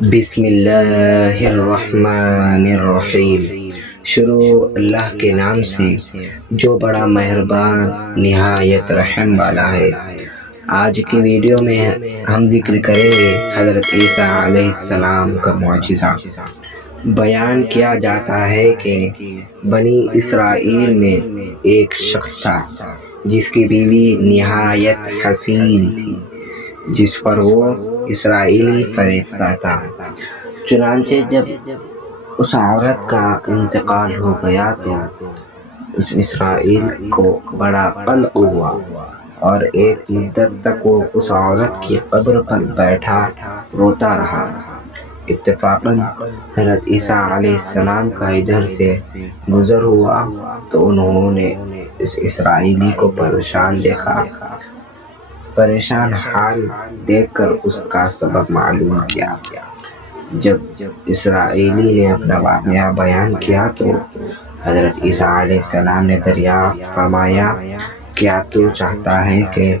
بسم اللہ الرحمن الرحیم۔ شروع اللہ کے نام سے جو بڑا مہربان نہایت رحم والا ہے۔ آج کی ویڈیو میں ہم ذکر کریں گے حضرت عیسیٰ علیہ السلام کا معجزہ۔ بیان کیا جاتا ہے کہ بنی اسرائیل میں ایک شخص تھا جس کی بیوی نہایت حسین تھی، جس پر وہ اسرائیلی فرشتہ تھا۔ چنانچہ جب اس عورت کا انتقال ہو گیا تو اس اسرائیل کو بڑا قلق ہوا اور ایک مدت تک وہ اس عورت کی قبر پر بیٹھا روتا رہا۔ اتفاقاً حضرت عیسیٰ علیہ السلام کا ادھر سے گزر ہوا تو انہوں نے اس اسرائیلی کو پریشان دیکھا۔ پریشان حال دیکھ کر اس کا سبب معلوم کیا۔ جب اسرائیلی نے اپنا واقعہ بیان کیا تو حضرت عیسیٰ علیہ السلام نے دریافت فرمایا، کیا تو چاہتا ہے کہ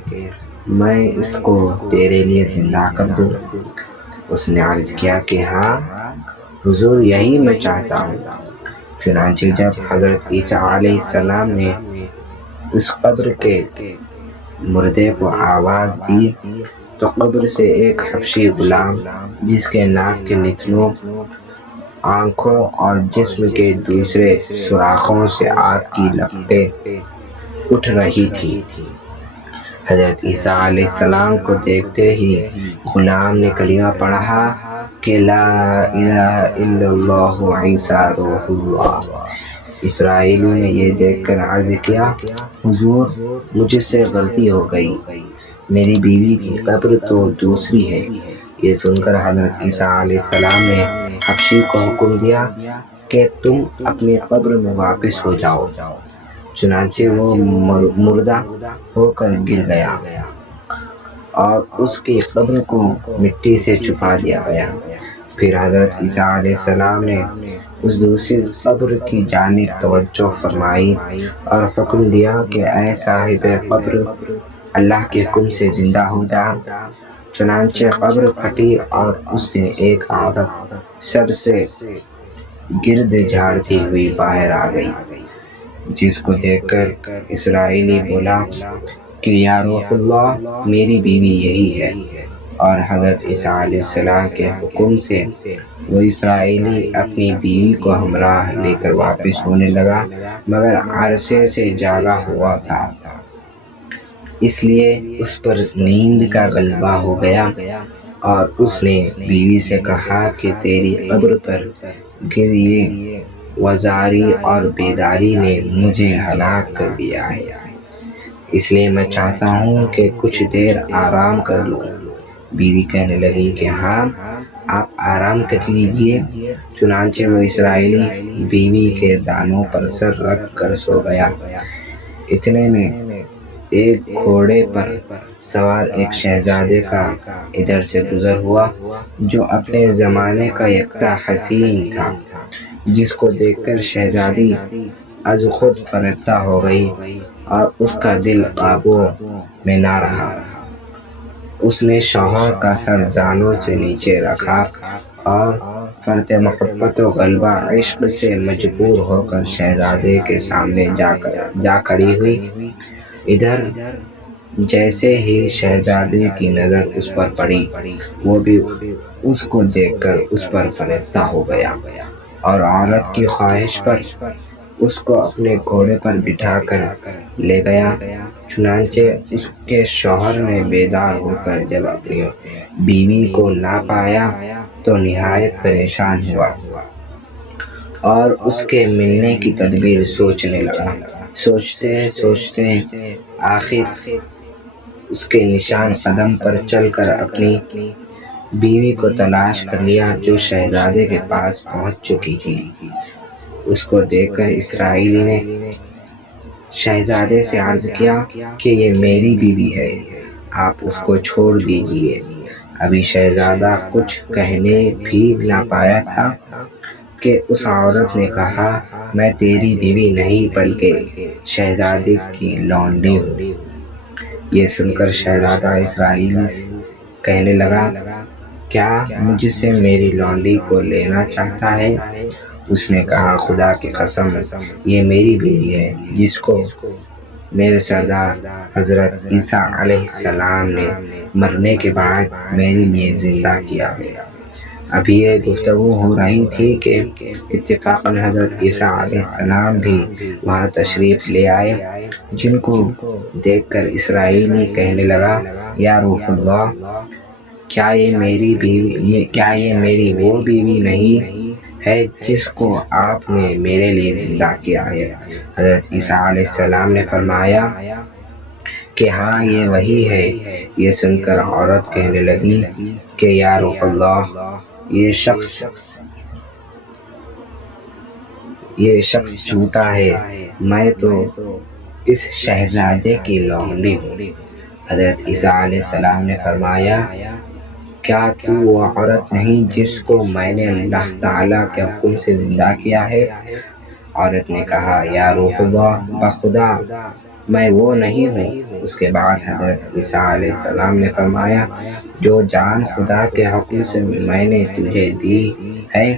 میں اس کو تیرے لیے زندہ کر دوں؟ اس نے عرض کیا کہ ہاں حضور، یہی میں چاہتا ہوں۔ چنانچہ جب حضرت عیسیٰ علیہ السلام نے اس قبر کے مردے کو آواز دی تو قبر سے ایک حبشی غلام جس کے ناک کے نتنوں، آنکھوں اور جسم کے دوسرے سوراخوں سے آگ کی لپٹیں اٹھ رہی تھی، حضرت عیسیٰ علیہ السلام کو دیکھتے ہی غلام نے کلمہ پڑھا کہ لا الہ الا اللہ عیسیٰ روح اللہ۔ اسرائیلی نے یہ دیکھ کر عرض کیا، حضور مجھ سے غلطی ہو گئی، میری بیوی کی قبر تو دوسری ہے۔ یہ سن کر حضرت عیسیٰ علیہ السلام نے حبشی کو حکم دیا کہ تم اپنی قبر میں واپس ہو جاؤ۔ چنانچہ وہ مردہ ہو کر گر گیا اور اس کی قبر کو مٹی سے چھپا دیا گیا۔ پھر حضرت عیسیٰ علیہ السلام نے اس دوسری قبر کی جانب توجہ فرمائی اور حکم دیا کہ اے صاحب قبر، اللہ کے حکم سے زندہ ہو جا۔ چنانچہ قبر پھٹی اور اس سے ایک عورت سر سے گرد جھاڑتی ہوئی باہر آ گئی، جس کو دیکھ کر اسرائیلی بولا کہ یا روح اللہ، میری بیوی یہی ہے۔ اور حضرت عیسیٰ علیہ السلام کے حکم سے وہ اسرائیلی اپنی بیوی کو ہمراہ لے کر واپس ہونے لگا، مگر عرصے سے جاگا ہوا تھا، اس لیے اس پر نیند کا غلبہ ہو گیا اور اس نے بیوی سے کہا کہ تیری قبر پر گریے وزاری اور بیداری نے مجھے ہلاک کر دیا ہے، اس لیے میں چاہتا ہوں کہ کچھ دیر آرام کر لوں۔ بیوی کہنے لگی کہ ہاں آپ آرام کر لیجئے۔ چنانچہ وہ اسرائیلی بیوی کے دانوں پر سر رکھ کر سو گیا۔ اتنے میں ایک گھوڑے پر سوار ایک شہزادے کا ادھر سے گزر ہوا جو اپنے زمانے کا یکتا حسین تھا، جس کو دیکھ کر شہزادی از خود فرشتہ ہو گئی اور اس کا دل قابو میں نہ رہا۔ اس نے شوہر کا سر زانوں سے نیچے رکھا اور فرط محبت و غلبہ عشق سے مجبور ہو کر شہزادے کے سامنے جا کھڑی ہوئی۔ ادھر جیسے ہی شہزادے کی نظر اس پر پڑی، وہ بھی اس کو دیکھ کر اس پر فرشتہ ہو گیا اور عورت کی خواہش پر اس کو اپنے گھوڑے پر بٹھا کر لے گیا۔ چنانچہ اس کے شوہر نے بیدار ہو کر جب اپنی بیوی کو نہ پایا تو نہایت پریشان ہوا اور اس کے ملنے کی تدبیر سوچنے لگا۔ سوچتے سوچتے آخر اس کے نشان قدم پر چل کر اپنی بیوی کو تلاش کر لیا، جو شہزادے کے پاس پہنچ چکی تھی۔ اس کو دیکھ کر اسرائیلی نے شہزادے سے عرض کیا کہ یہ میری بیوی ہے، آپ اس کو چھوڑ دیجئے۔ ابھی شہزادہ کچھ کہنے بھی نہ پایا تھا کہ اس عورت نے کہا، میں تیری بیوی نہیں بلکہ شہزادے کی لونڈی ہوں۔ یہ سن کر شہزادہ اسرائیلی کہنے لگا، کیا مجھ سے میری لونڈی کو لینا چاہتا ہے؟ اس نے کہا خدا کی قسم یہ میری بیوی ہے جس کو میرے سردار حضرت عیسیٰ علیہ السلام نے مرنے کے بعد میرے لیے زندہ کیا ہے۔ ابھی یہ گفتگو ہو رہی تھی کہ اتفاقاً حضرت عیسیٰ علیہ السلام بھی وہاں تشریف لے آئے، جن کو دیکھ کر اسرائیلی کہنے لگا یا روح اللہ، کیا یہ میری وہ بیوی نہیں ہے جس کو آپ نے میرے لیے زندہ کیا ہے؟ حضرت عیسیٰ علیہ السلام نے فرمایا کہ ہاں یہ وہی ہے۔ یہ سن کر عورت کہنے لگی کہ یا روح اللہ، یہ شخص جھوٹا ہے، میں تو اس شہزادے کی لونڈی ہوں۔ حضرت عیسیٰ علیہ السلام نے فرمایا کیا تو وہ عورت نہیں جس کو میں نے اللہ تعالیٰ کے حکم سے زندہ کیا ہے؟ عورت نے کہا یا روح اللہ، بخدا میں وہ نہیں ہوں۔ اس کے بعد حضرت عیسیٰ علیہ السلام نے فرمایا جو جان خدا کے حکم سے میں نے تجھے دی ہے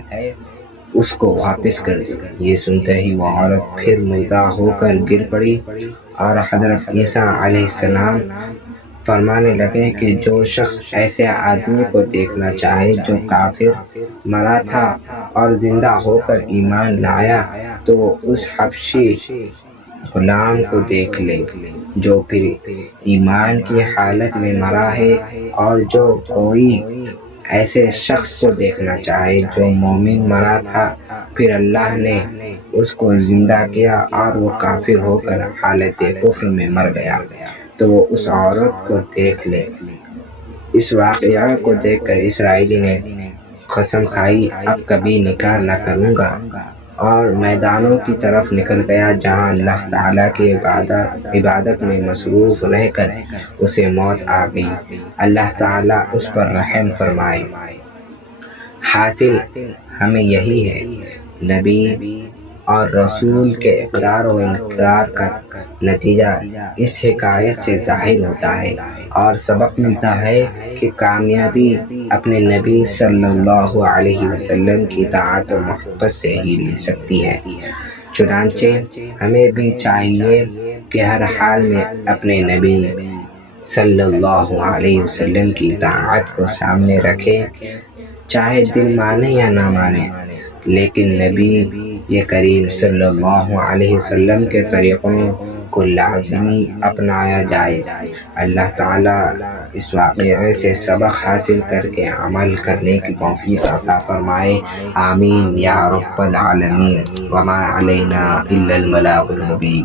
اس کو واپس کر دے۔ یہ سنتے ہی وہ عورت پھر مردہ ہو کر گر پڑی، اور حضرت عیسیٰ علیہ السلام فرمانے لگے کہ جو شخص ایسے آدمی کو دیکھنا چاہے جو کافر مرا تھا اور زندہ ہو کر ایمان لایا تو وہ اس حبشی غلام کو دیکھ لے جو پھر ایمان کی حالت میں مرا ہے، اور جو کوئی ایسے شخص کو دیکھنا چاہے جو مومن مرا تھا پھر اللہ نے اس کو زندہ کیا اور وہ کافر ہو کر حالت کفر میں مر گیا تو وہ اس عورت کو دیکھ لے۔ اس واقعہ کو دیکھ کر اسرائیلی نے قسم کھائی اب کبھی نکاح نہ کروں گا، اور میدانوں کی طرف نکل گیا جہاں اللہ تعالیٰ کی عبادت میں مصروف رہ کر اسے موت آ گئی۔ اللہ تعالیٰ اس پر رحم فرمائے۔ حاصل ہمیں یہی ہے، نبی اور رسول کے اقرار و انقرار کا نتیجہ اس حکایت سے ظاہر ہوتا ہے، اور سبق ملتا ہے کہ کامیابی اپنے نبی صلی اللہ علیہ وسلم کی اطاعت و محبت سے ہی مل سکتی ہے۔ چنانچہ ہمیں بھی چاہیے کہ ہر حال میں اپنے نبی صلی اللہ علیہ وسلم کی اطاعت کو سامنے رکھے، چاہے دل مانے یا نہ مانے، لیکن نبی یہ کریم صلی اللہ علیہ وسلم کے طریقوں کو لازمی اپنایا جائے۔ اللہ تعالیٰ اس واقعے سے سبق حاصل کر کے عمل کرنے کی توفیق عطا فرمائے، آمین یا رب العالمین۔ وما علینا الا البلاغ المبین۔